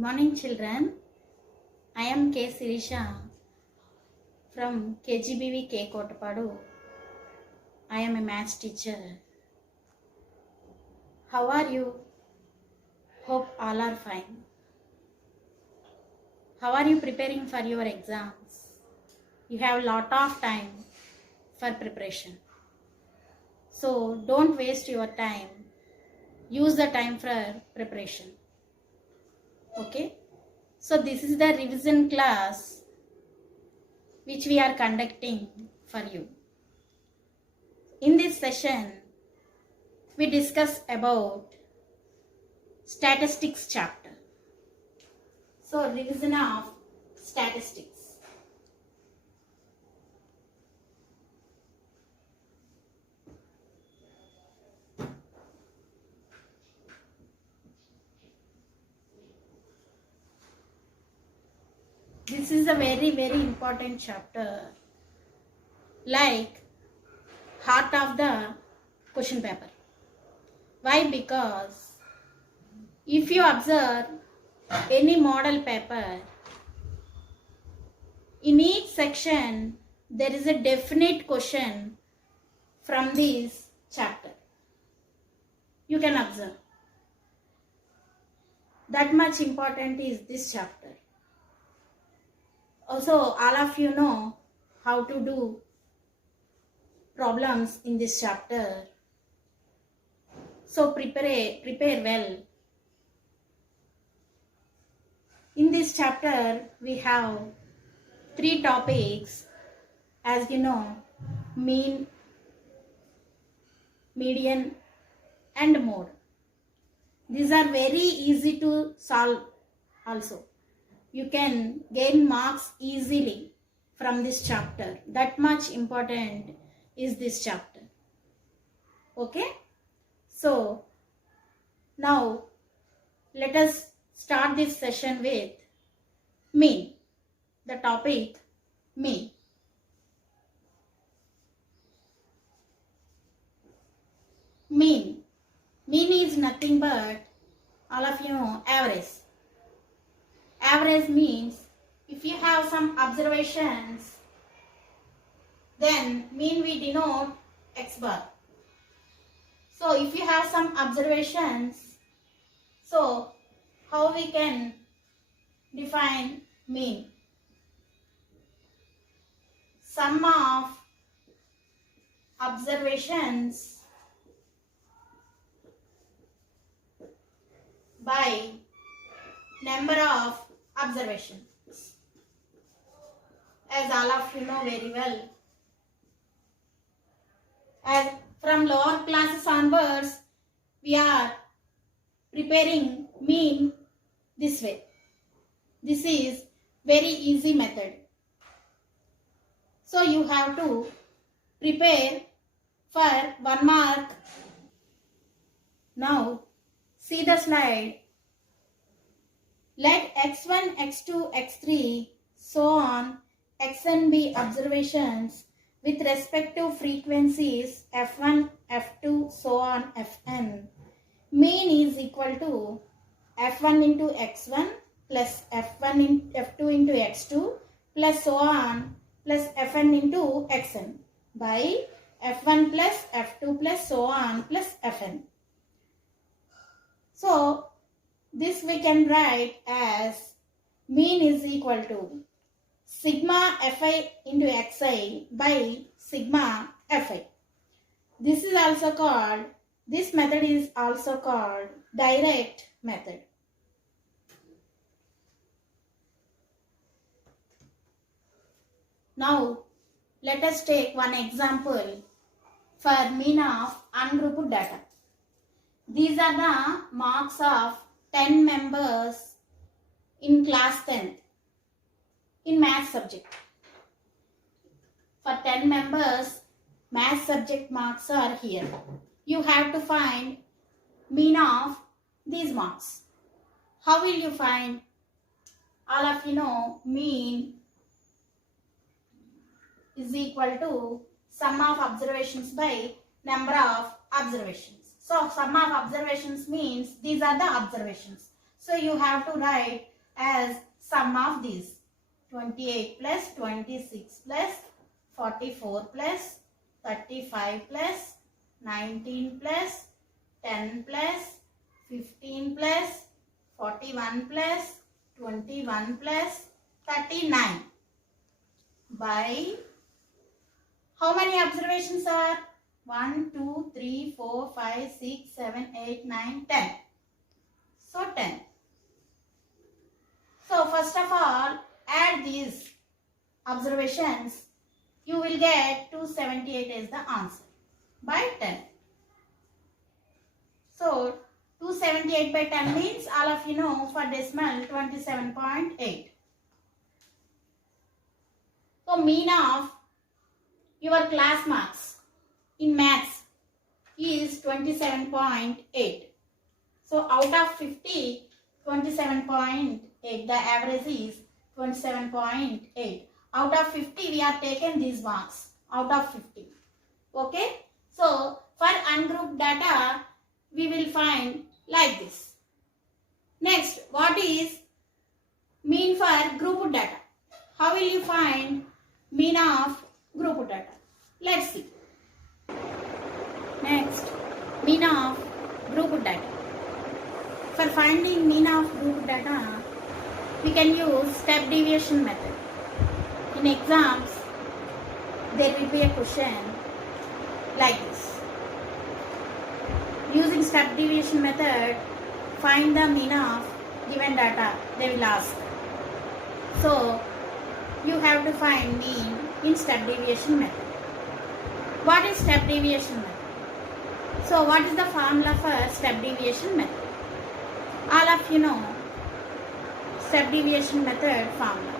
morning, children. I am K. Sirisha from KGBV K. Kotapadu. I am a maths teacher. How are you? Hope all are fine. How are you preparing for your exams? You have a lot of time for preparation. So don't waste your time. Use the time for preparation. Okay? So this is the revision class which we are conducting for you. In this session, we discuss about statistics chapter. So revision of statistics. This is a very important chapter, like heart of the question paper. Why? Because if you observe any model paper, in each section there is a definite question from this chapter. You can observe. That much important is this chapter. Also, all of you know how to do problems in this chapter. So prepare well. In this chapter, we have 3 topics, as you know: mean, median, and mode. These are very easy to solve also. You can gain marks easily from this chapter. That much important is this chapter. Okay? So, now let us start this session with mean. The topic mean. Mean. Mean is nothing but, all of you know, average. Average means if you have some observations, then mean we denote x bar. So if you have some observations, so how we can define mean? Sum of observations by number of observations. As all of you know very well, as from lower classes onwards, we are preparing mean this way. This is very easy method. So you have to prepare for 1 mark. Now see the slide. Let x1, x2, x3, so on, xn be observations with respect to frequencies f1, f2, so on, fn. Mean is equal to f1 into x1 plus f2 into x2 plus so on plus fn into xn by f1 plus f2 plus so on plus fn. So this we can write as mean is equal to sigma fi into xi by sigma fi. This method is also called direct method. Now let us take one example for mean of ungrouped data. These are the marks of 10 members in class 10th in math subject. For 10 members, math subject marks are here. You have to find mean of these marks. How will you find? All of you know mean is equal to sum of observations by number of observations. So sum of observations means these are the observations. So you have to write as sum of these. 28 plus 26 plus 44 plus 35 plus 19 plus 10 plus 15 plus 41 plus 21 plus 39 by how many observations are? 1, 2, 3, 4, 5, 6, 7, 8, 9, 10. So 10. So first of all, add these observations. You will get 278 as the answer by 10. So 278 by 10 means all of you know for decimal 27.8. So mean of your class marks in maths is 27.8. So out of 50, 27.8, the average is 27.8. Out of 50, we have taken these marks out of 50. Okay. So for ungrouped data, we will find like this. Next, what is mean for grouped data? How will you find mean of grouped data? Let's see. Next, mean of grouped data. For finding mean of grouped data, we can use step deviation method. In exams, there will be a question like this. Using step deviation method, find the mean of given data, they will ask. So, you have to find mean in step deviation method. What is step deviation method? So, what is the formula for step deviation method? All of you know step deviation method formula.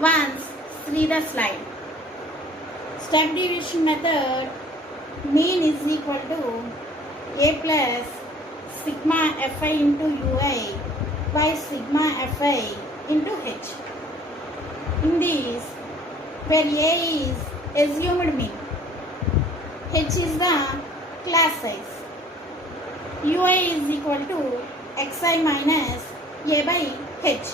Once see the slide. Step deviation method mean is equal to A plus sigma Fi into Ui by sigma Fi into H. In this, where A is assumed mean, H is the class size, Ui is equal to Xi minus A by H.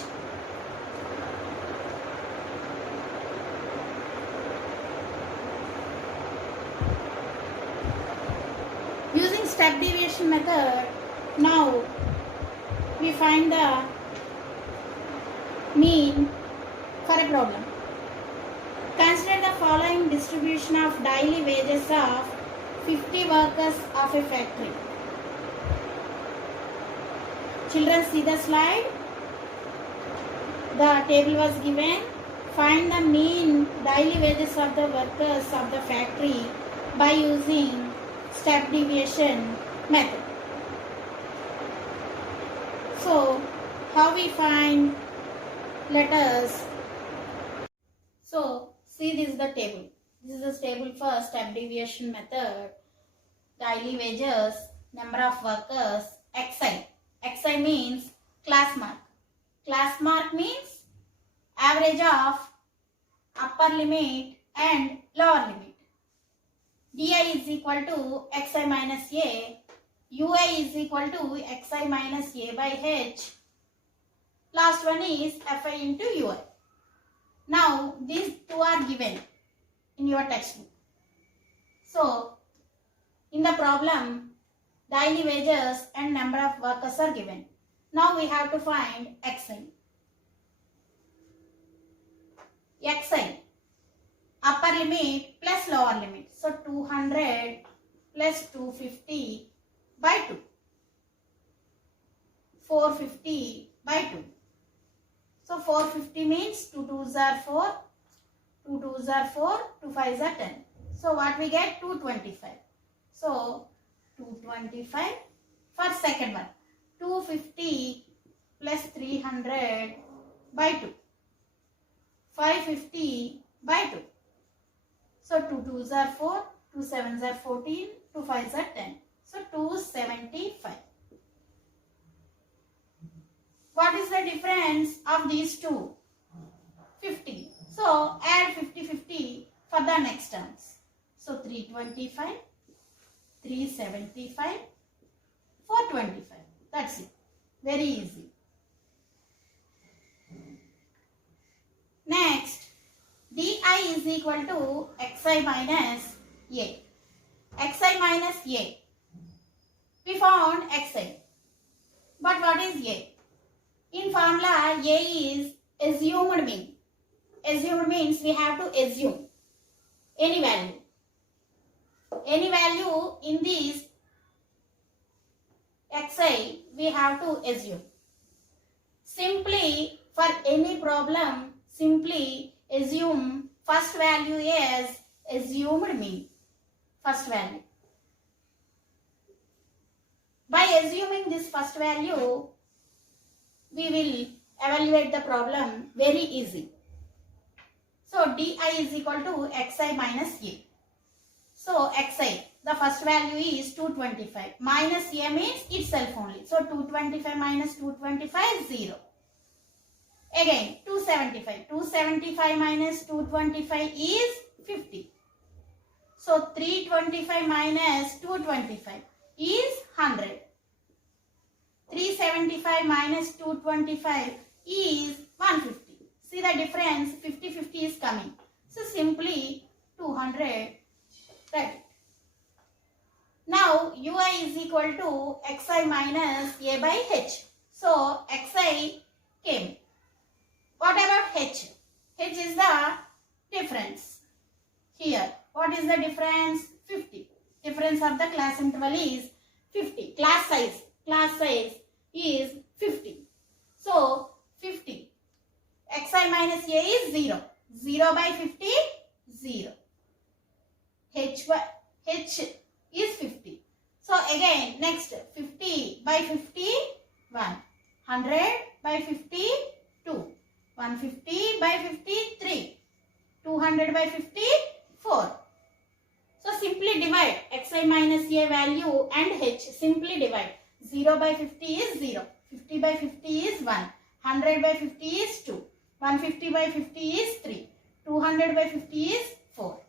Using step deviation method, now we find the mean for a problem. Consider the following distribution of daily wages of 50 workers of a factory. Children, see the slide. The table was given. Find the mean daily wages of the workers of the factory by using step deviation method. So, how we find? Let us. So, see, this is the table. This is the table for step deviation method. Daily wages, number of workers, Xi. Xi means class mark. Class mark means average of upper limit and lower limit. Di is equal to Xi minus A. Ui is equal to Xi minus A by H. Last one is Fi into Ui. Now, these two are given in your textbook. So, in the problem, daily wages and number of workers are given. Now, we have to find Xi. Xi, upper limit plus lower limit. So, 200 plus 250 by 2. 450 by 2. So 450 means 2 2s are 4, 2 2s are 4, 2 5s are 10. So what we get? 225. So 225 for second one. 250 plus 300 by 2. 550 by 2. So 2 2s are 4, 2 7s are 14, 2 5s are 10. So 275. What is the difference of these two? 50. So add 50 50 for the next terms. So 325, 375, 425. That's it. Very easy. Next, di is equal to xi minus a. Xi minus a. We found xi. But what is a? In formula, a is assumed mean. Assumed means we have to assume any value. Any value in this xi we have to assume. Simply for any problem, simply assume first value as assumed mean. First value. By assuming this first value, we will evaluate the problem very easy. So di is equal to xi minus a. So xi, the first value is 225. Minus a means itself only. So 225 minus 225 is 0. Again 275. 275 minus 225 is 50. So 325 minus 225 is 100. 375 minus 225 is 150. See the difference, 50-50 is coming. So simply 200. Right. Now ui is equal to xi minus a by h. So xi came. What about h? H is the difference. Here, what is the difference? 50. Difference of the class interval is 50. Class size is 50. So 50. Xi minus a is 0. 0 by 50, 0. H is 50. So again, next 50 by 50, 1. 100 by 50, 2. 150 by 50, 3. 200 by 50, 4. So simply divide xi minus a value and h. Simply divide. 0 by 50 is 0. 50 by 50 is 1. 100 by 50 is 2. 150 by 50 is 3. 200 by 50 is 4.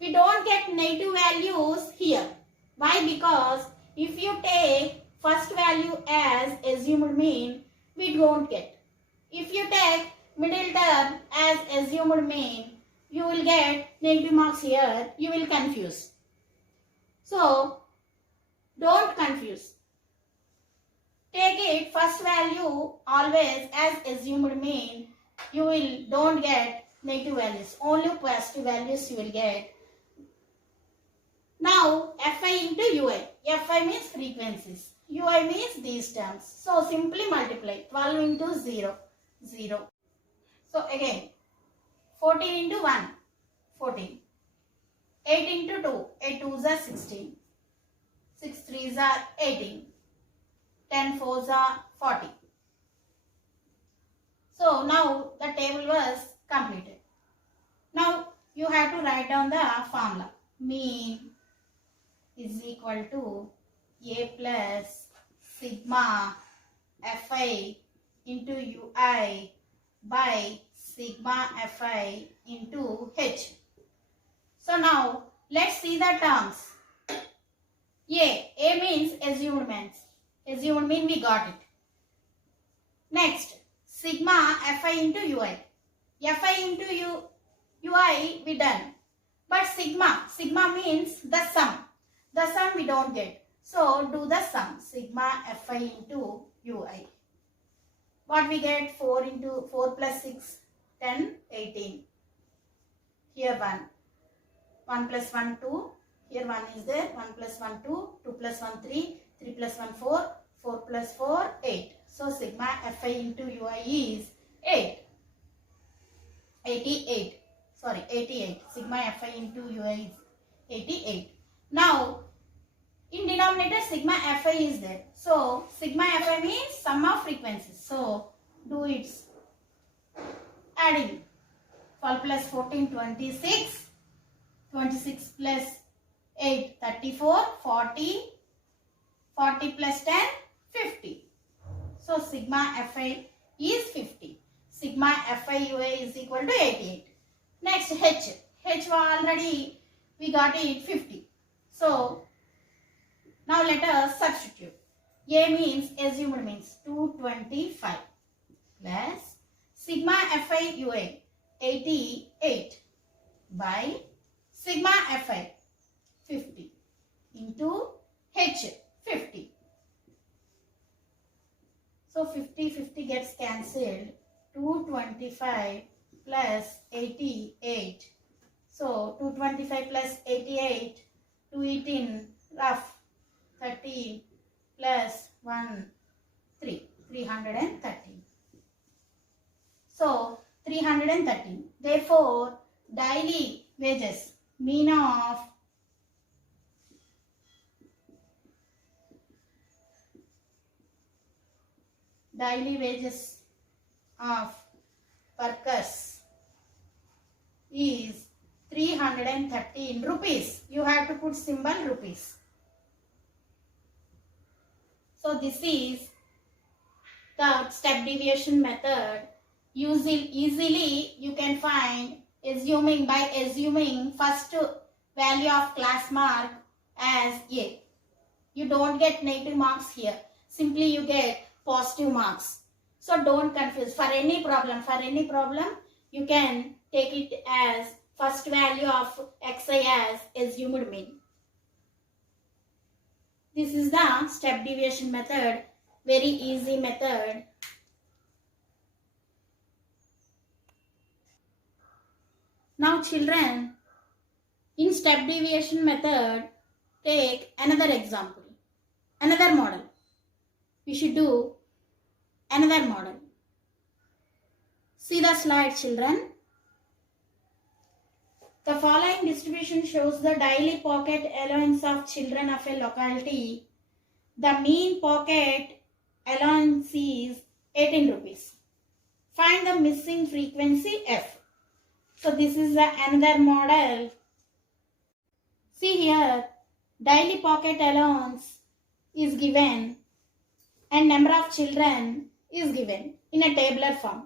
We don't get negative values here. Why? Because if you take first value as assumed mean, we don't get. If you take middle term as assumed mean, you will get negative marks here. You will confuse. So, don't confuse. Take it first value always as assumed mean. You will don't get negative values. Only positive values you will get. Now, Fi into Ui. Fi means frequencies. Ui means these terms. So, simply multiply. 12 into 0. 0. So, again, 14 into 1. 14. 8 into 2. 8 2s are 16. 6 3s are 18. 10 4s are 40. So, now the table was completed. Now, you have to write down the formula. Mean is equal to a plus sigma fi into ui by sigma fi into h. So now let's see the terms. A means assumed means. Assumed mean we got it. Next, sigma fi into ui. Fi into ui we done. But sigma means the sum. The sum we don't get. So do the sum. Sigma fi into ui. What we get? 4 into 4 plus 6, 10, 18. Here 1. 1 plus 1, 2. Here 1 is there. 1 plus 1, 2. 2 plus 1, 3. 3 plus 1, 4. 4 plus 4, 8. So sigma fi into ui is 8. 88. Sorry, 88. Sigma fi into ui is 88. Now, in denominator, sigma fi is there. So, sigma fi means sum of frequencies. So, do its adding. 12 plus 14, 26. 26 plus 8, 34. 40. 40 plus 10, 50. So, sigma fi is 50. Sigma fi ui is equal to 88. Next, h. H already we got it 50. So, now let us substitute. A means assumed means 225 plus sigma Fi Ua 88 by sigma Fi 50 into H 50. So 50 gets cancelled. 225 plus 88. So 225 plus 88, 2 it in rough 30 plus 1 3, 313. So 313. Therefore daily wages mean of workers is 313 rupees. You have to put symbol rupees. So this is the step deviation method. Easily you can find by assuming first value of class mark as A. You don't get negative marks here. Simply you get positive marks. So don't confuse. For any problem, you can take it as first value of xi as assumed mean. This is the step deviation method. Very easy method. Now children, in step deviation method, take another example, another model. We should do another model. See the slide, children. The following distribution shows the daily pocket allowance of children of a locality. The mean pocket allowance is 18 rupees. Find the missing frequency F. So this is another model. See here, daily pocket allowance is given and number of children is given in a tabular form.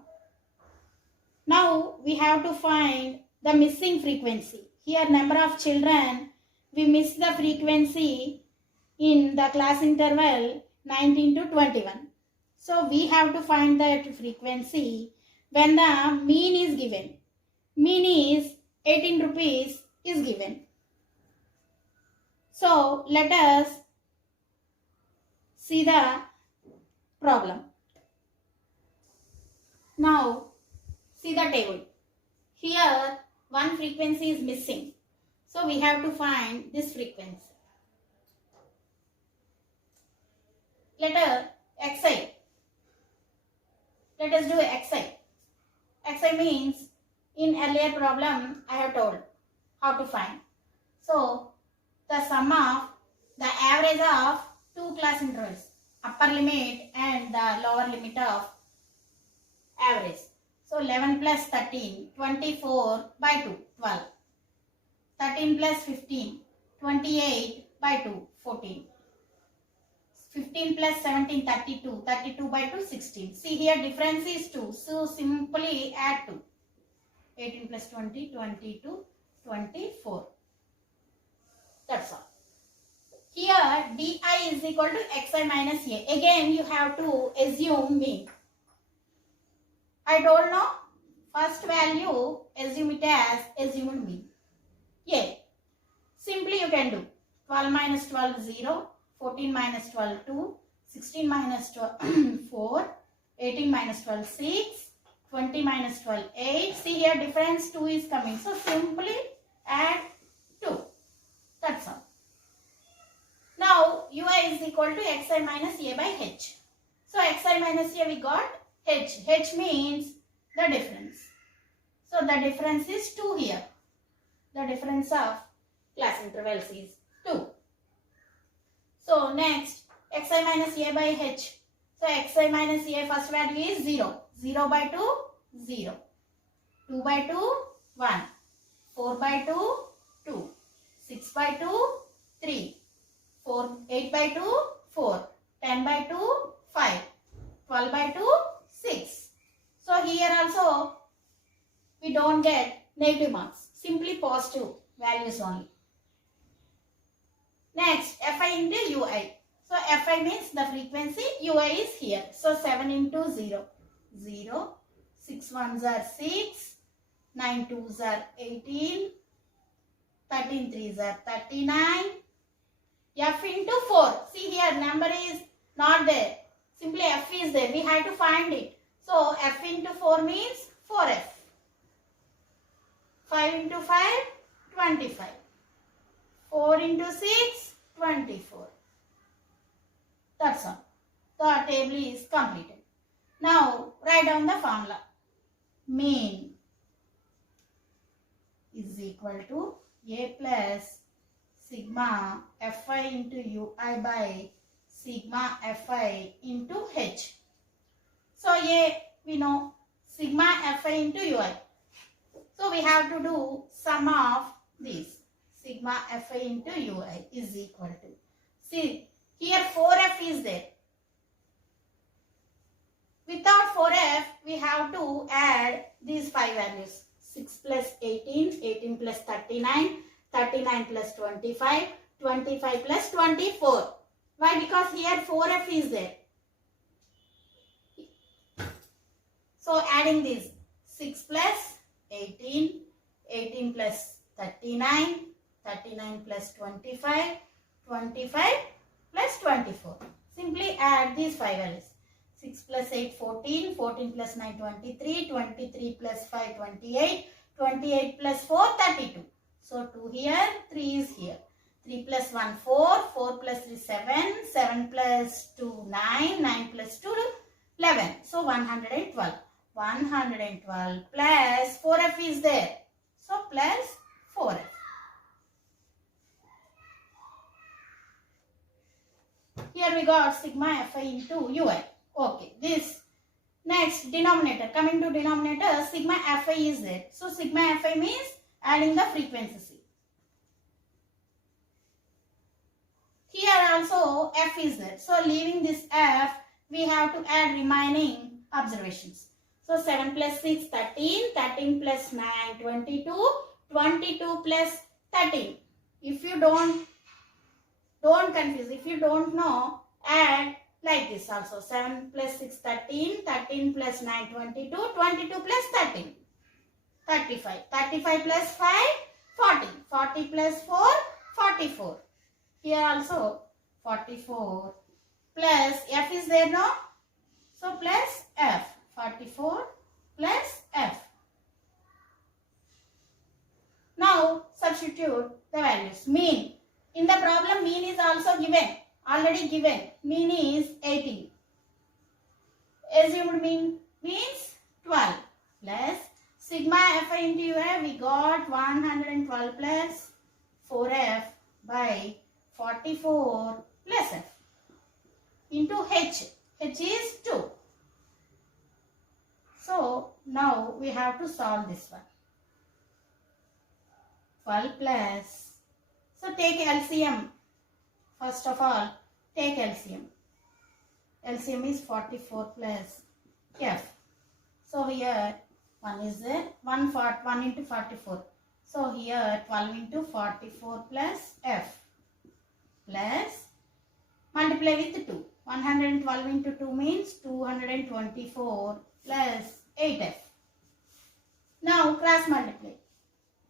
Now we have to find the missing frequency. Here number of children, we miss the frequency in the class interval 19 to 21. So we have to find that frequency when the mean is given. Mean is 18 rupees is given. So let us see the problem. Now see the table. Here one frequency is missing. So we have to find this frequency. Letter xi. Let us do xi. Xi means in earlier problem I have told how to find. So the sum of the average of two class intervals, upper limit and the lower limit of average. So 11 plus 13, 24 by 2, 12. 13 plus 15, 28 by 2, 14. 15 plus 17, 32. 32 by 2, 16. See here difference is 2. So simply add 2. 18 plus 20, 22, 24. That's all. Here di is equal to xi minus a. Again you have to assume mean. I don't know. First value assume it as assumed mean. A. Simply you can do 12 minus 12 0, 14 minus 12 2, 16 minus 12 4, 18 minus 12 6, 20 minus 12 8. See here difference 2 is coming. So simply add 2. That's all. Now ui is equal to xi minus a by h. So xi minus a we got h. H means the difference. So the difference is 2 here. The difference of class intervals is 2. So next xi minus a by h. So xi minus a first value is 0. 0 by 2, 0. 2 by 2, 1. 4 by 2, 2. 6 by 2, 3. 8 by 2, 4. 10 by 2, 5. 12 by 2, 6. So here also we don't get negative marks. Simply positive values only. Next, fi into ui. So Fi means the frequency, Ui is here. So 7 into 0, 0, 6 ones are 6, 9 twos are 18, 13 threes are 39, F into 4. See here, number is not there. Simply F is there. We have to find it. So F into 4 means 4F. 5 into 5, 25. 4 into 6, 24. That's all. The table is completed. Now write down the formula. Mean is equal to A plus sigma Fi into Ui by sigma Fi into H. So A we know sigma Fi into Ui. So we have to do sum of these. Sigma Fi into Ui is equal to. See here 4F is there. Without 4F we have to add these 5 values. 6 plus 18, 18 plus 39, 39 plus 25, 25 plus 24. Why? Because here 4F is there. So adding this 6 plus 18, 18 plus 39, 39 plus 25, 25 plus 24. Simply add these 5 values. 6 plus 8, 14, 14 plus 9, 23, 23 plus 5, 28, 28 plus 4, 32. So 2 here, 3 is here. 3 plus 1, 4, 4 plus 3, 7, 7 plus 2, 9, 9 plus 2, 11. So 112. 112 plus 4F is there. So plus 4F. Here we got sigma Fi into Ui. Okay, this next denominator. Coming to denominator, sigma Fi is there. So sigma Fi means adding the frequency. Here also F is there. So leaving this F, we have to add remaining observations. So 7 plus 6, 13, 13 plus 9, 22, 22 plus 13. If you don't confuse. If you don't know, add like this also. 7 plus 6, 13, 13 plus 9, 22, 22 plus 13, 35. 35 plus 5, 40. 40 plus 4, 44. Here also 44 plus F is there no? So plus F. 44 plus F. Now substitute the values. Mean. In the problem mean is also given. Already given. Mean is 18. Assumed mean means 12 plus sigma Fi into Ui we got 112 plus 4F by 44 plus F into H. H is 2. So now we have to solve this one. 12 plus. So take LCM. First of all, take LCM. LCM is 44 plus F. So here 1 is there. 1 into 44. So here 12 into 44 plus F plus multiply with 2. 112 into 2 means 224 plus 8F. Now cross multiply.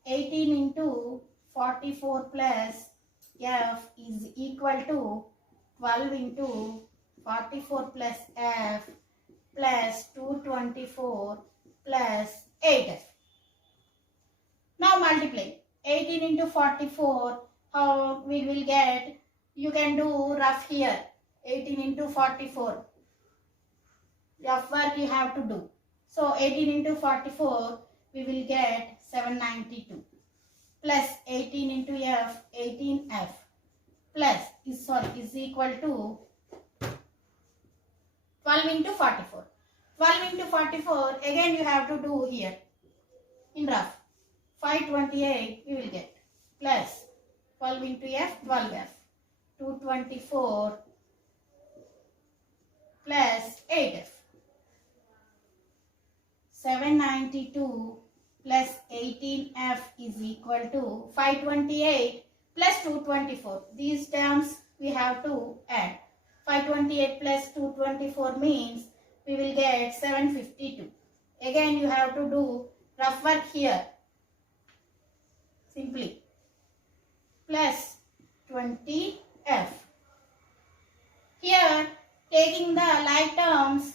18 into 44 plus F is equal to 12 into 44 plus F plus 224 plus 8F. Now multiply. 18 into 44, how we will get? You can do rough here. 18 into 44. Rough work you have to do. So 18 into 44, we will get 792 plus 18 into F, 18F plus is equal to 12 into 44. 12 into 44, again you have to do here in rough. 528 we will get plus 12 into F, 12F, 224 plus 8F. 792 plus 18F is equal to 528 plus 224. These terms we have to add. 528 plus 224 means we will get 752. Again you have to do rough work here. Simply plus 20f. Here taking the like terms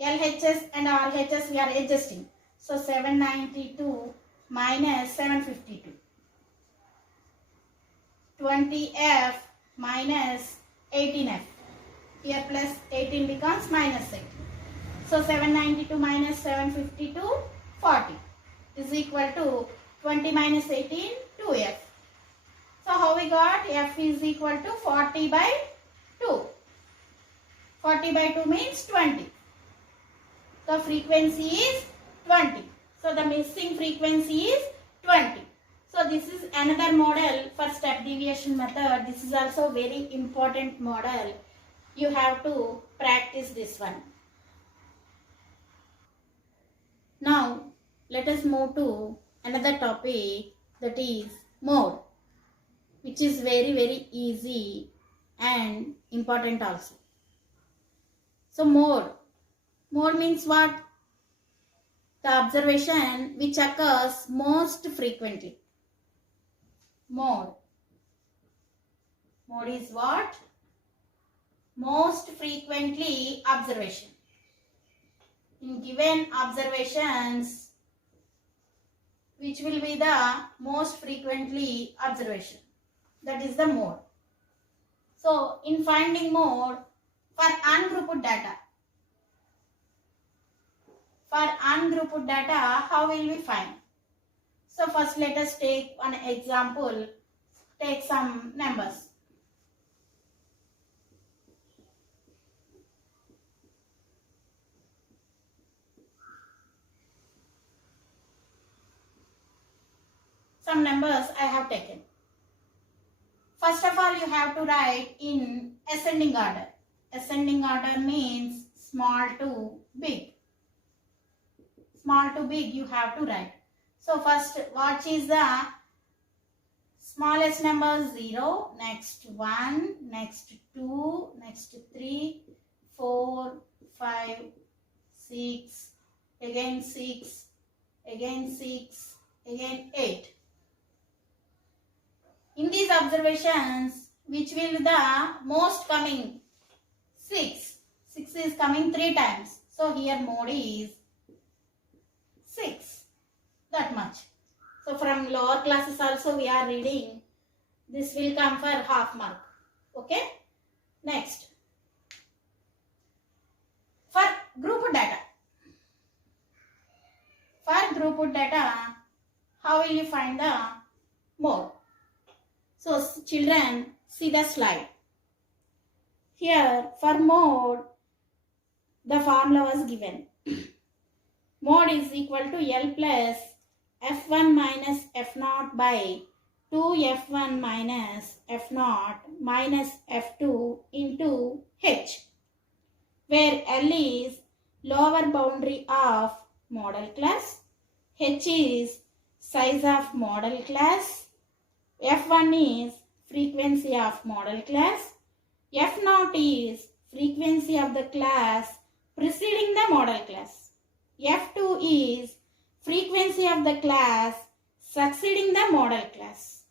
LHS and RHS we are adjusting. So 792 minus 752. 20f minus 18f. Here plus 18 becomes minus 8. So 792 minus 752, 40 is equal to 20 minus 18, 2f. So how we got f is equal to 40 by 2. 40 by 2 means 20. The frequency is 20. So the missing frequency is 20. So this is another model for step deviation method. This is also very important model. You have to practice this one. Now let us move to another topic, that is mode, which is very easy and important also. So mode means what? The observation which occurs most frequently. Mode is what? Most frequently observation. In given observations, which will be the most frequently observation? That is the mode. So in finding mode for ungrouped data, how will we find? So first let us take one example. Take some numbers. Some numbers I have taken. First of all, you have to write in ascending order. Ascending order means small to big. Small to big you have to write. So first, what is the smallest number? 0, next 1, next 2, next 3, 4, 5, 6, again 6, again 6, again 8. In these observations, which will the most coming? 6. 6 is coming 3 times. So here mode is 6. That much. So from lower classes also we are reading. This will come for half mark. Okay. Next. For grouped data. For grouped data, how will you find the mode? So children, see the slide. Here for mode, the formula was given. Mode is equal to L plus F1 minus F0 by 2F1 minus F0 minus F2 into H, where L is lower boundary of model class, H is size of model class, F1 is frequency of model class, F0 is frequency of the class preceding the model class, F2 is frequency of the class succeeding the model class.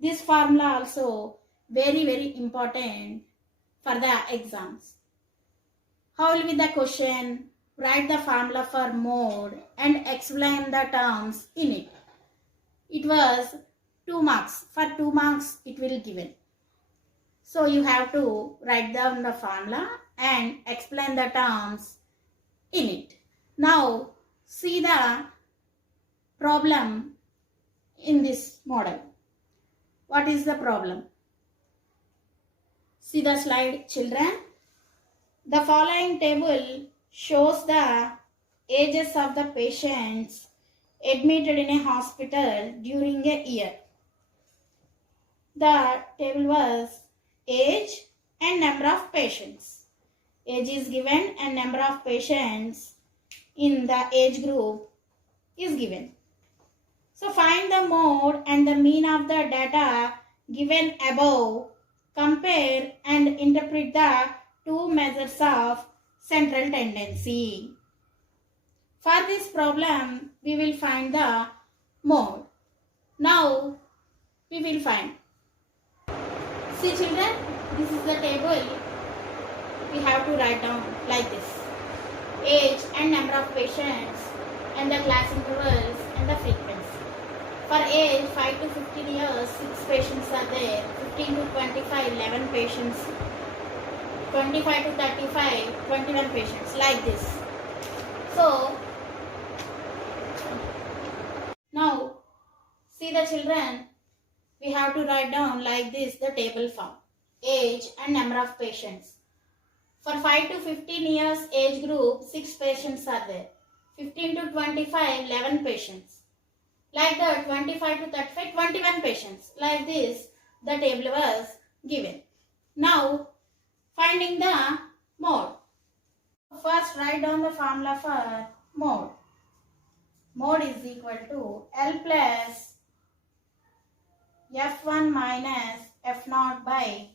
This formula also very important for the exams. How will be the question? Write the formula for mode and explain the terms in it. It was 2 marks. For 2 marks it will given. So you have to write down the formula and explain the terms in it. Now see the problem in this model. What is the problem? See the slide, children. The following table shows the ages of the patients admitted in a hospital during a year. The table was age and number of patients. Age is given and number of patients in the age group is given. So find the mode and the mean of the data given above. Compare and interpret the two measures of central tendency. For this problem, we will find the mode. Now, we will find. See children, this is the table. We have to write down like this. Age and number of patients and the class intervals and the frequency. For age 5 to 15 years, 6 patients are there. 15 to 25, 11 patients. 25 to 35, 21 patients, like this. So, now, see the children, we have to write down like this the table form. Age and number of patients. For 5 to 15 years age group, 6 patients are there. 15 to 25, 11 patients. Like that, 25 to 35, 21 patients. Like this, the table was given. Now, finding the mode. First, write down the formula for mode. Mode is equal to L plus F1 minus F0 by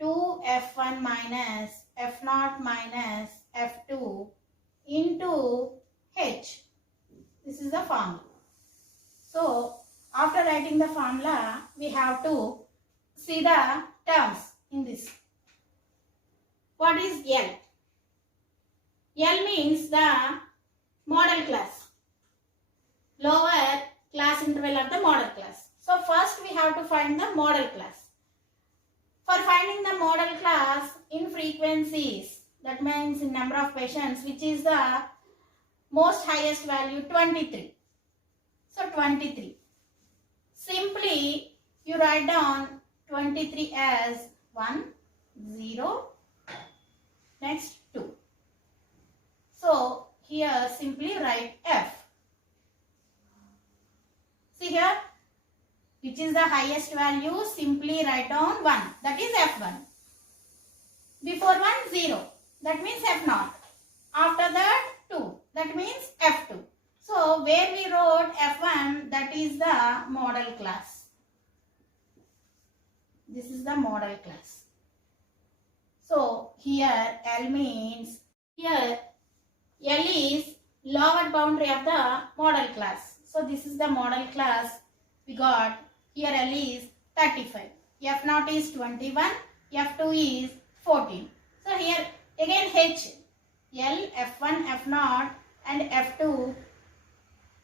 2 F1 minus F0 minus F2 into H. This is the formula. So, after writing the formula, we have to see the terms in this. What is L? L means the model class. Lower class interval of the model class. So, first we have to find the model class. For finding the model class in frequencies, that means in number of patients, which is the most highest value, 23. So 23. Simply you write down 23 as 1, 0, next 2. So here simply write F. See here, which is the highest value, simply write down 1, that is F1. Before 1, 0, that means F0. After that, 2, that means F2. So, where we wrote F1, that is the model class. This is the model class. So, here L means, here L is lower boundary of the model class. So, this is the model class we got. Here L is 35. F0 is 21. F2 is 14. So, here again H. L, F1, F0 and F2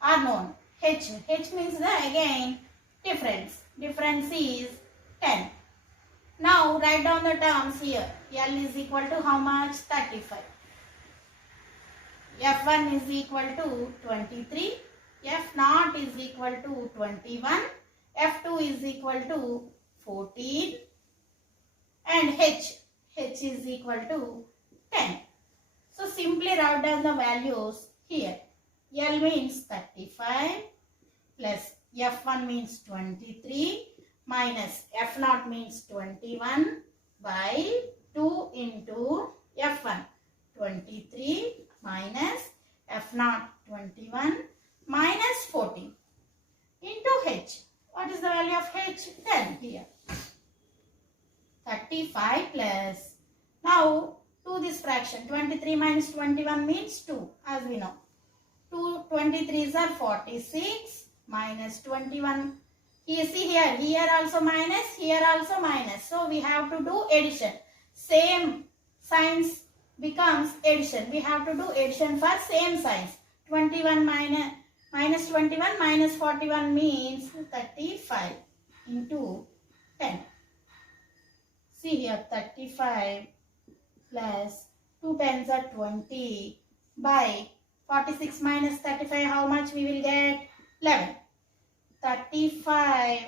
are known. H means the again difference. Difference is 10. Now write down the terms here. L is equal to how much? 35. F1 is equal to 23. F0 is equal to 21. F2 is equal to 14. And H is equal to 10. So simply write down the values here. L means 35 plus F1 means 23 minus F0 means 21 by 2 into F1 23 minus F0 21 minus 14 into H. What is the value of H? 10 here. 35 plus, now 2 this fraction, 23 minus 21 means 2 as we know. 2 23s are 46 minus 21. You see here also minus, here also minus. So we have to do addition. Same signs becomes addition. We have to do addition for same signs. 21 minus 21 minus 41 means 35 into 10. See here 35 plus 2 tens are 20 by 46 minus 35, how much we will get? 11. 35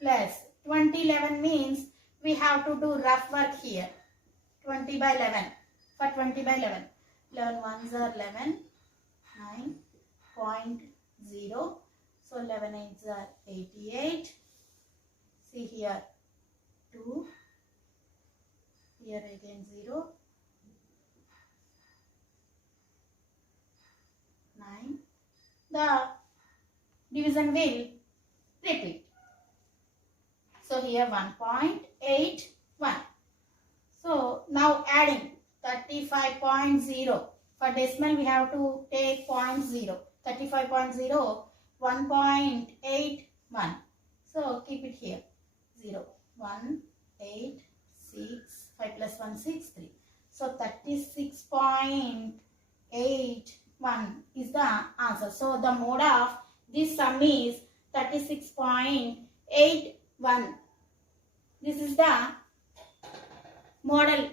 plus 20, 11 means we have to do rough work here. 20 by 11. For 20 by 11. 11 ones are 11. 9.0. So 11 eights are 88. See here 2. Here again 0. 9. The division will repeat. So here 1.81. So So now adding 35.0. For decimal we have to take 0.0. 35.0, 1.81. So keep it here. 0, 1, 8, 6, 5 plus 1, 6, 3. So 36.81 is the answer. So the mode of this sum is 36.81. This is the model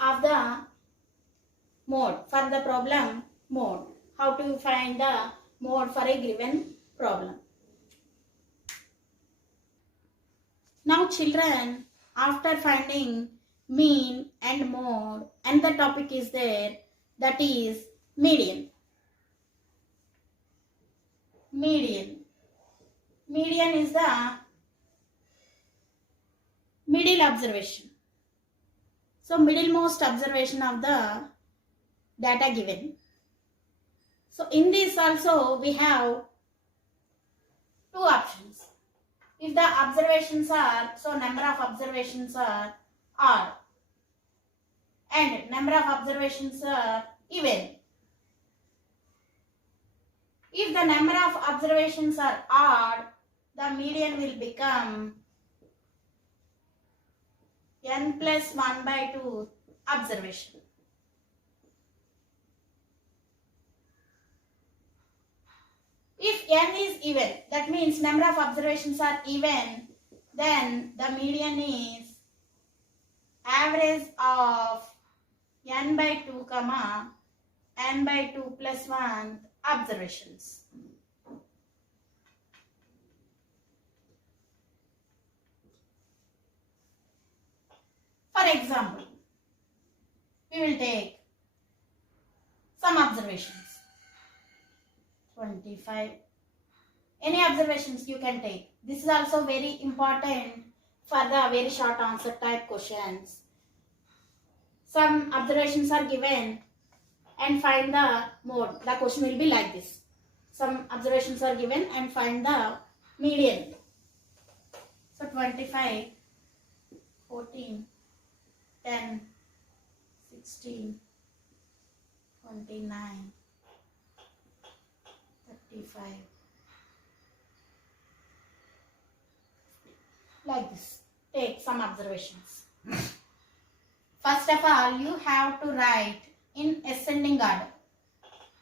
of the mode for the problem mode. How to find the mode for a given problem. Now children, after finding mean and mode, and the topic is there, that is median. Median is the middle observation. So middlemost observation of the data given. So in this also we have two options. If the observations are, so number of observations are odd and number of observations are even. If the number of observations are odd, the median will become n plus 1 by 2 observation. If n is even, that means number of observations are even, then the median is average of n by 2 comma n by 2 plus 1 observations. For example, we will take some observations. 25. Any observations you can take. This is also very important for the very short answer type questions. Some observations are given and find the mode. The question will be like this. Some observations are given and find the median. So 25, 14, 10, 16, 29, 35. Like this. Take some observations. First of all, you have to write in ascending order.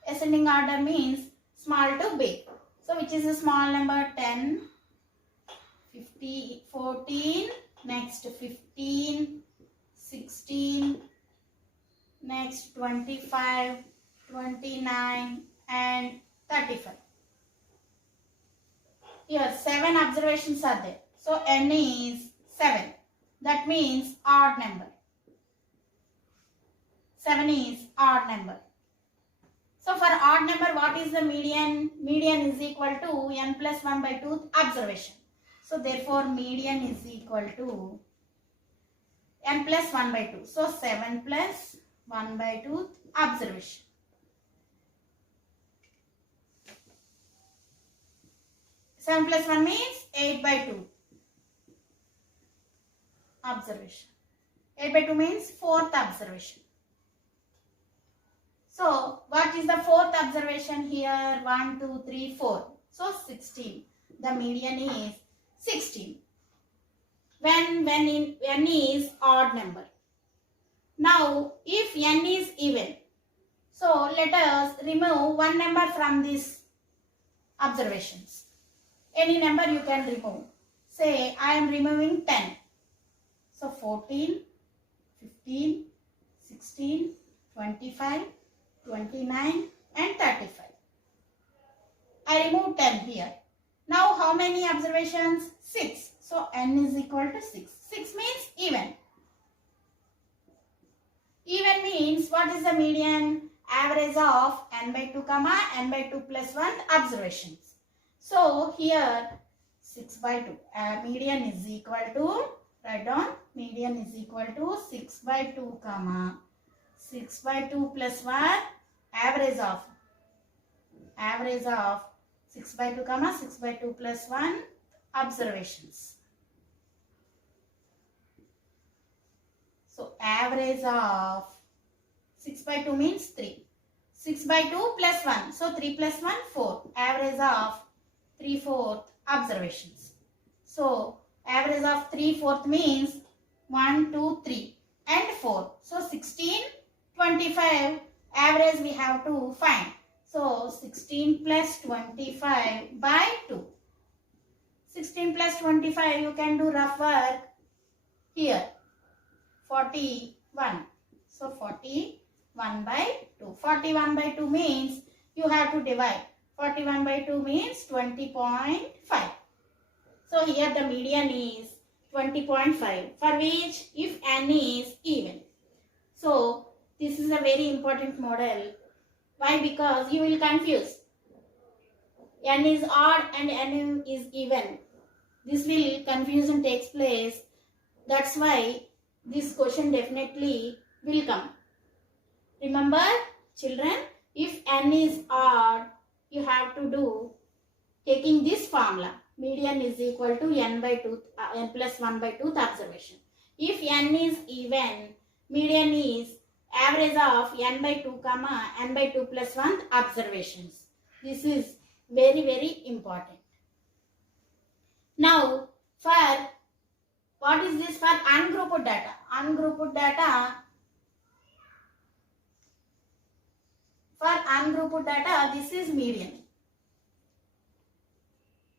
Ascending order means small to big. So which is a small number? 10, 50, 14, next 15, 16, next 25, 29 and 35. Here 7 observations are there. So n is 7. That means odd number. 7 is odd number. So for odd number, what is the median? Median is equal to n plus 1 by 2 observation. So therefore median is equal to n plus 1 by 2. So 7 plus 1 by 2 observation. Seven plus 1 means 8 by 2 observation. 8 by 2 means 4th observation. So what is the 4th observation here? 1, 2, 3, 4. So 16. The median is 16. When n is odd number. Now if n is even, so let us remove one number from these observations. Any number you can remove. Say I am removing 10. So 14, 15, 16, 25, 29 and 35. I remove 10 here. Now how many observations? 6. So n is equal to 6. 6 means even. Even means what is the median? Average of n by 2 comma n by 2 plus 1 observations. So here 6 by 2. Median is equal to, write down, median is equal to 6 by 2 comma 6 by 2 plus 1 average of 6 by 2 comma 6 by 2 plus 1 observations. So average of 6 by 2 means 3. 6 by 2 plus 1. So 3 plus 1, 4. Average of 3/4 observations. So average of 3/4 means 1, 2, 3 and 4. So 16, 25 average we have to find. So 16 plus 25 by 2. 16 plus 25 you can do rough work here. 41. So 41 by 2. 41 by 2 means you have to divide. 41 by 2 means 20.5. So here the median is 20.5, for which if n is even. So this is a very important model. Why? Because you will confuse. N is odd and n is even. This will confusion takes place. That's why this question definitely will come. Remember children, if n is odd, you have to do taking this formula. Median is equal to n by 2, n plus 1 by 2th observation. If n is even, median is average of n by 2 comma n by 2 plus 1th observations. This is very, very important. Now, for what is this for ungrouped data? Ungrouped data, for ungrouped data, this is median.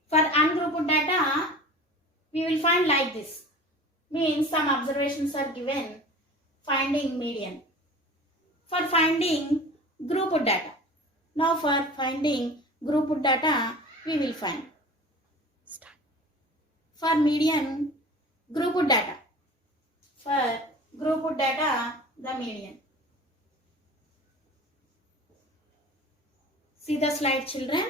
For ungrouped data, we will find like this. Means some observations are given, finding median. For finding grouped data. Now for finding grouped data, we will find. Start. For median, grouped data. For grouped data, the median. See the slide children.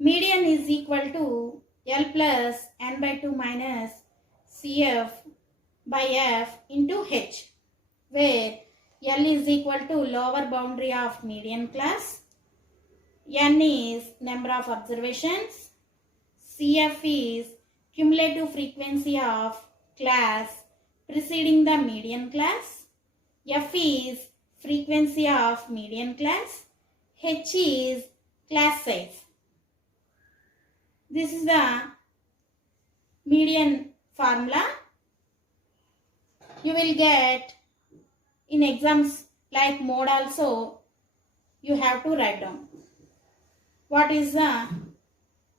Median is equal to L plus n by 2 minus CF by F into H, where L is equal to lower boundary of median class, n is number of observations, CF is cumulative frequency of class preceding the median class, F is frequency of median class, H is class size. This is the median formula. You will get in exams like mode also, you have to write down what is the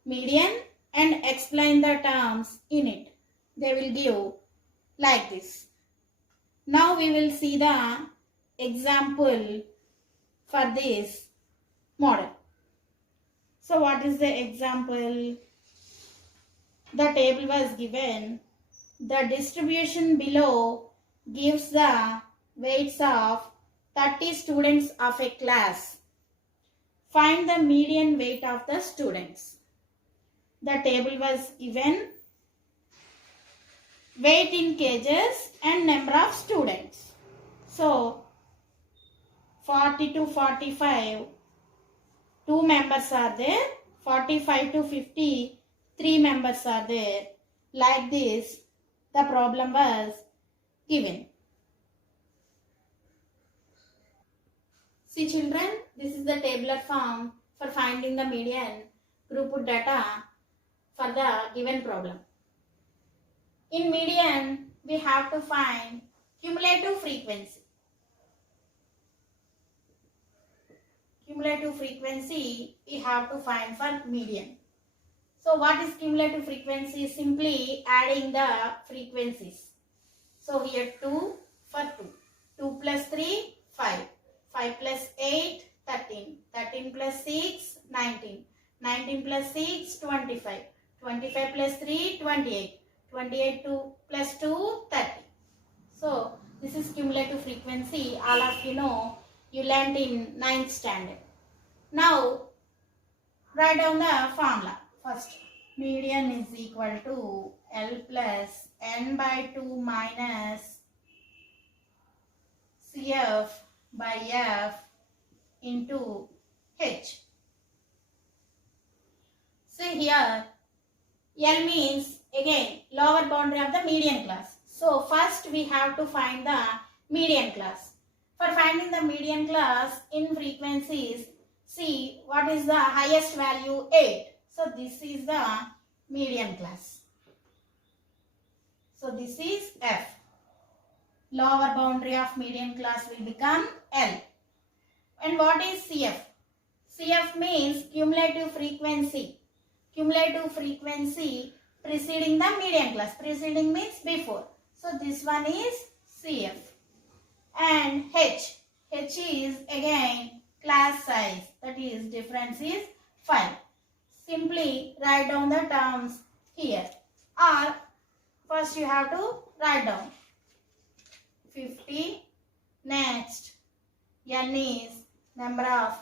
median and explain the terms in it. They will give like this. Now we will see the example for this model. So what is the example? The table was given. The distribution below gives the weights of 30 students of a class. Find the median weight of the students. The table was given. Weight in kgs and number of students. So 40 to 45, 2 members are there. 45 to 50, 3 members are there. Like this, the problem was given. See children, this is the tabular form for finding the median grouped data for the given problem. In median, we have to find cumulative frequency. Cumulative frequency we have to find for median. So what is cumulative frequency? Simply adding the frequencies. So here 2 for 2. 2 plus 3, 5. 5 plus 8, 13. 13 plus 6, 19. 19 plus 6, 25. 25 plus 3, 28. 28 plus 2, 30. So this is cumulative frequency. All of you know, you learnt in 9th standard. Now write down the formula. First, median is equal to L plus n by 2 minus CF by F into H. See here, L means again lower boundary of the median class. So first we have to find the median class. For finding the median class in frequencies, see what is the highest value 8. So this is the median class. So this is F. Lower boundary of median class will become L. And what is CF? CF means cumulative frequency. Cumulative frequency preceding the median class. Preceding means before. So this one is CF. And H. H is again class size. That is difference is 5. Simply write down the terms here. Or first you have to write down 50. Next N is number of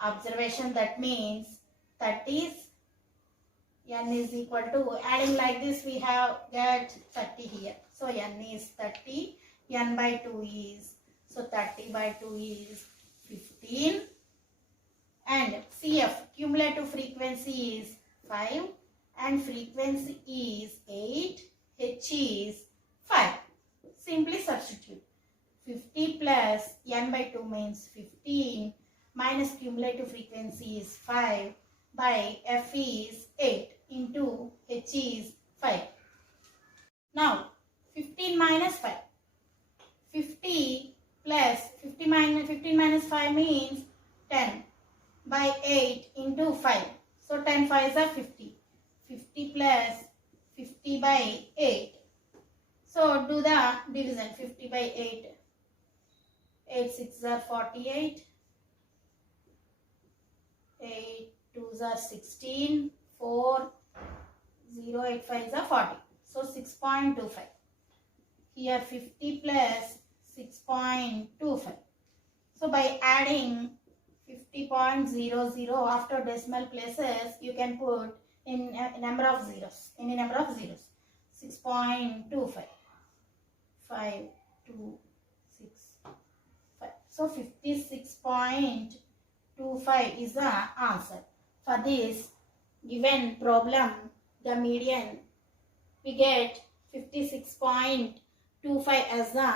observation, that means 30s. N is equal to, adding like this we have get 30 here. So N is 30. N by 2 is, so 30 by 2 is 15. And CF, cumulative frequency is 5 and frequency is 8. H is 5. Simply substitute. 50 plus N by 2 means 15 minus cumulative frequency is 5 by F is 8 into H is 5. Now 15 minus 5. 50 plus 15 minus 5 means 10 by 8 into 5. So 10 5s are 50. 50 plus 50 by 8. So do the division. 50 by 8. 8 6s are 48. 8 2s are 16. 4 0 8 5s are 40. So 6.25. Here 50 plus 6.25. So by adding 50.00 after decimal places, you can put in a number of zeros. Any number of zeros. 6.25. 5 2 6 5. So 56.25 is the answer. For this given problem, the median, we get 56.25 as the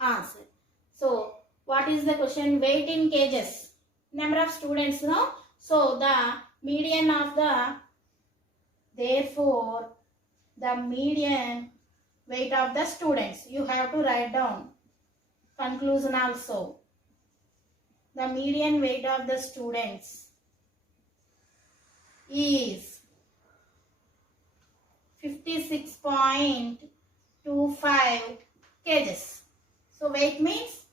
answer. So what is the question? Weight in kgs. Number of students, no? So the median of the, therefore the median weight of the students, you have to write down. Conclusion also. The median weight of the students is 56.25 kgs. So weight means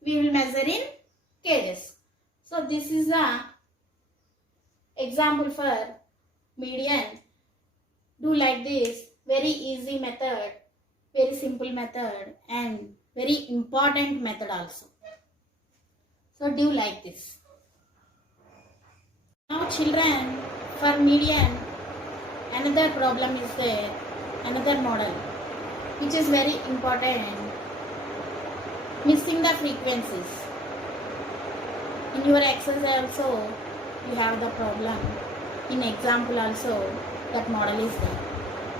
we will measure in kgs. So this is the example for median. Do like this. Very easy method, very simple method, and very important method also. So do like this. Now children, for median, another problem is there, another model, which is very important. Missing the frequencies. In your exercise also, you have the problem. In example also, that model is there.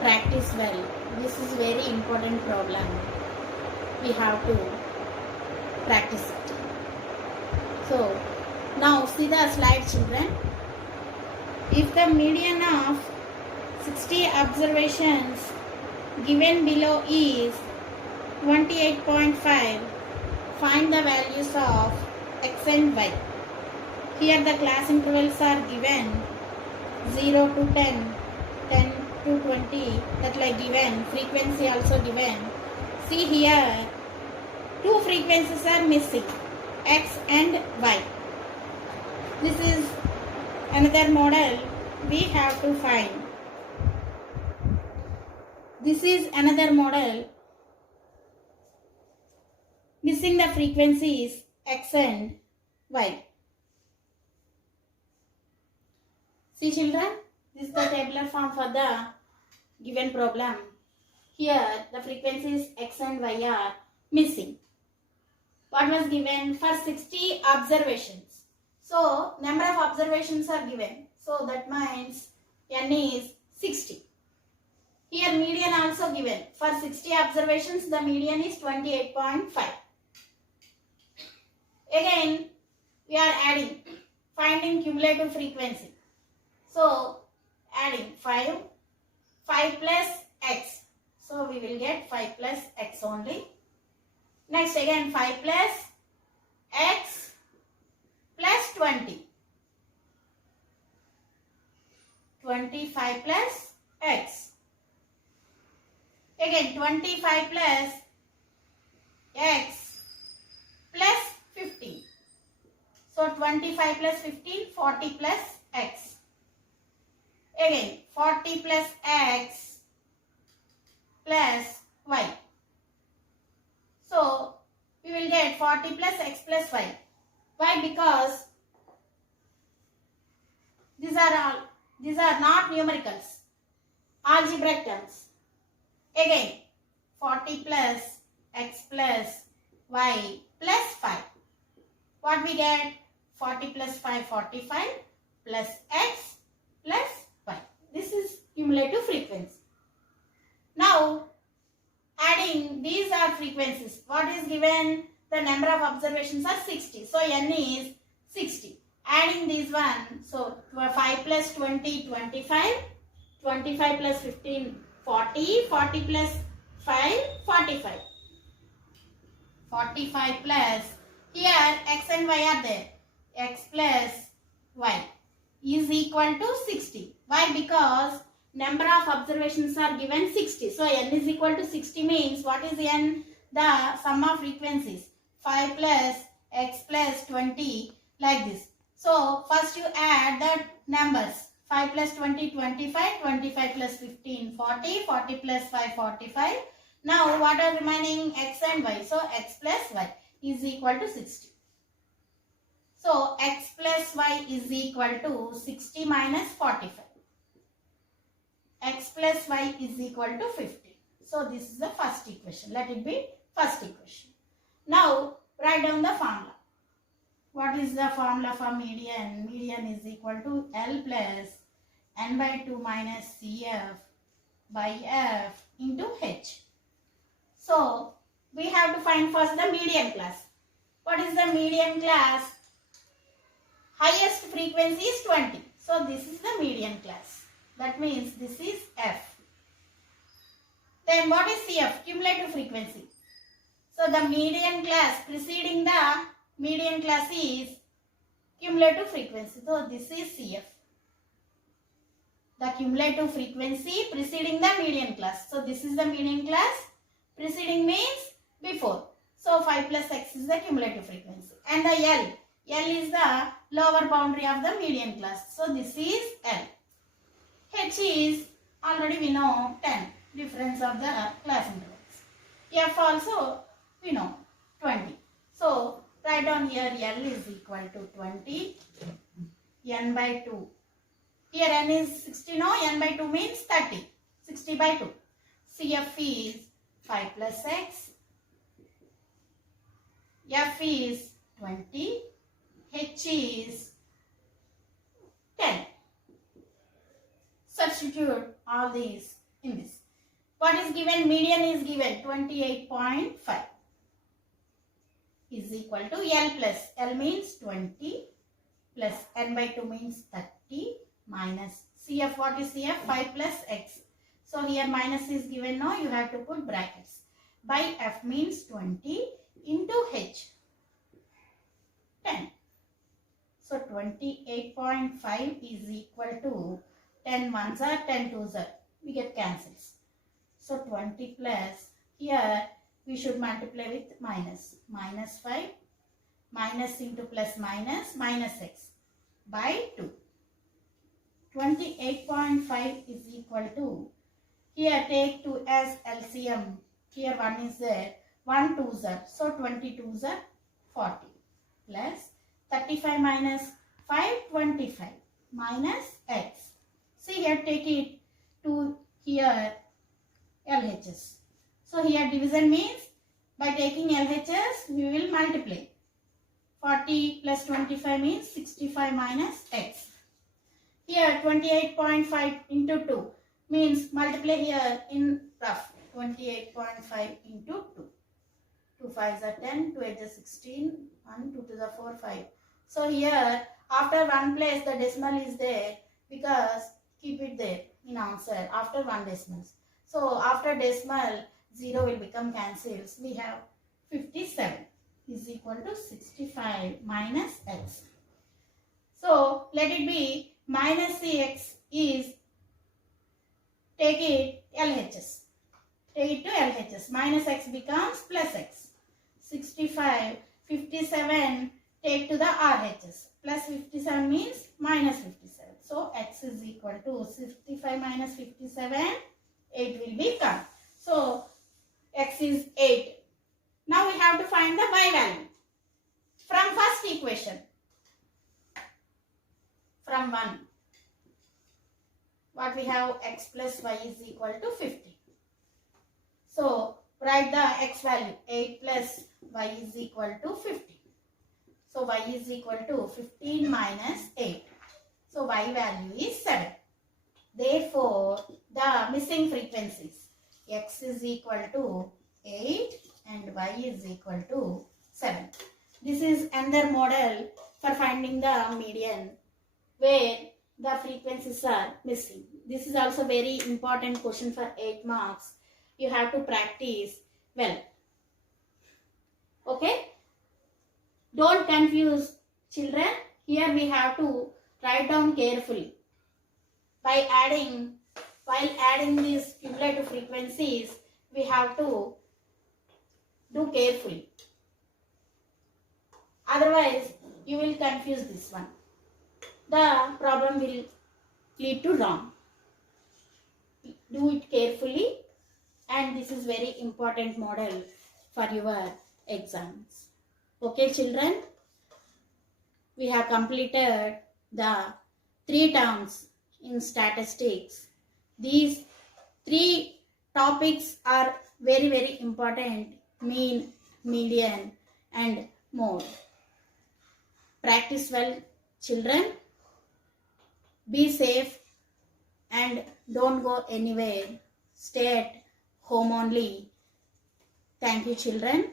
Practice well. This is very important problem. We have to practice it. So, now see the slide, children. If the median of 60 observations given below is 28.5, find the values of x and y. Here the class intervals are given 0 to 10, 10 to 20, that like given, frequency also given. See here, two frequencies are missing, x and y. This is another model we have to find. This is another model. Missing the frequencies x and y. See children, this is the tabular form for the given problem. Here the frequencies x and y are missing. What was given? For 60 observations. So number of observations are given. So that means n is 60. Here median also given. For 60 observations, the median is 28.5. Again, we are adding, finding cumulative frequency. So, adding 5 plus x. So, we will get 5 plus x only. Next again 5 plus x plus 20. 25 plus x. Again 25 plus x plus 15. So 25 plus 15, 40 plus x. Again 40 plus x plus y. So we will get 40 plus x plus y. Why? Because these are not numericals, algebraic terms. Again 40 plus x plus y plus 5. What we get? 40 plus 5, 45 plus x plus y. This is cumulative frequency. Now adding, these are frequencies. What is given? The number of observations are 60. So n is 60. Adding these one, so 5 plus 20, 25. 25 plus 15, 40. 40 plus 5, 45. 45 plus, here x and y are there. X plus y is equal to 60. Why? Because number of observations are given 60. So n is equal to 60 means what is n? The sum of frequencies. 5 plus x plus 20, like this. So first you add the numbers. 5 plus 20, 25. 25 plus 15, 40. 40 plus 5, 45. Now what are remaining? X and y. So x plus y is equal to 60. So x plus y is equal to 60 minus 45. X plus y is equal to 50. So this is the first equation. Let it be first equation. Now write down the formula. What is the formula for median? Median is equal to L plus n by 2 minus CF by F into H. So we have to find first the median class. What is the median class? Highest frequency is 20. So this is the median class. That means this is F. Then what is CF? Cumulative frequency. So the median class preceding the median class is cumulative frequency. So this is CF. The cumulative frequency preceding the median class. So this is the median class. Preceding means before. So 5 plus x is the cumulative frequency. And the L. L is the lower boundary of the median class. So this is L. H is already we know 10. Difference of the class intervals. F also we know 20. So write down here L is equal to 20. N by 2. Here n is 60. No, n by 2 means 30. 60 by 2. CF is 5 plus x. F is 20. H is 10. Substitute all these in this. What is given? Median is given 28.5 is equal to L plus. L means 20 plus n by 2 means 30 minus CF. What is CF? 5 plus x. So here minus is given. Now you have to put brackets. By F means 20 into H 10. So 28.5 is equal to 10 ones are 10 twos are. We get cancels. So 20 plus, here we should multiply with minus. Minus 5, minus into plus minus, minus x by 2. 28.5 is equal to, here take 2 as LCM. Here 1 is there. 1 twos are. So 22s are 40 plus 35 minus 5, 25 minus x. See here take it to here LHS. So here division means by taking LHS we will multiply. 40 plus 25 means 65 minus x. Here 28.5 into 2. means multiply here in rough. 28.5 into 2. 2 5s are 10, 2 8s are 16, 1 2 2s are 4 5. So here after one place the decimal is there because keep it there in answer after one decimals. So after decimal 0 will become cancelled. We have 57 is equal to 65 minus x. So let it be minus the x is, take it LHS. Take it to LHS. Minus x becomes plus x. 65, 57 take to the RHS. Plus 57 means minus 57. So x is equal to 65 minus 57, 8 will become. So x is 8. Now we have to find the y value. From first equation. From 1. What we have, x plus y is equal to 50. So write the x value, 8 plus y is equal to 50. So y is equal to 15 minus 8. So y value is 7. Therefore, the missing frequencies, x is equal to 8 and y is equal to 7. This is another model for finding the median where the frequencies are missing. This is also very important question for 8 marks. You have to practice well. Okay? Don't confuse children. Here we have to write down carefully. While adding these cumulative frequencies, we have to do carefully. Otherwise, you will confuse this one. The problem will lead to wrong. Do it carefully, and this is very important model for your exams. Okay, children? We have completed the 3 terms in statistics. These 3 topics are very, very important: mean, median, and mode. Practice well, children. Be safe and don't go anywhere. Stay at home only. Thank you, children.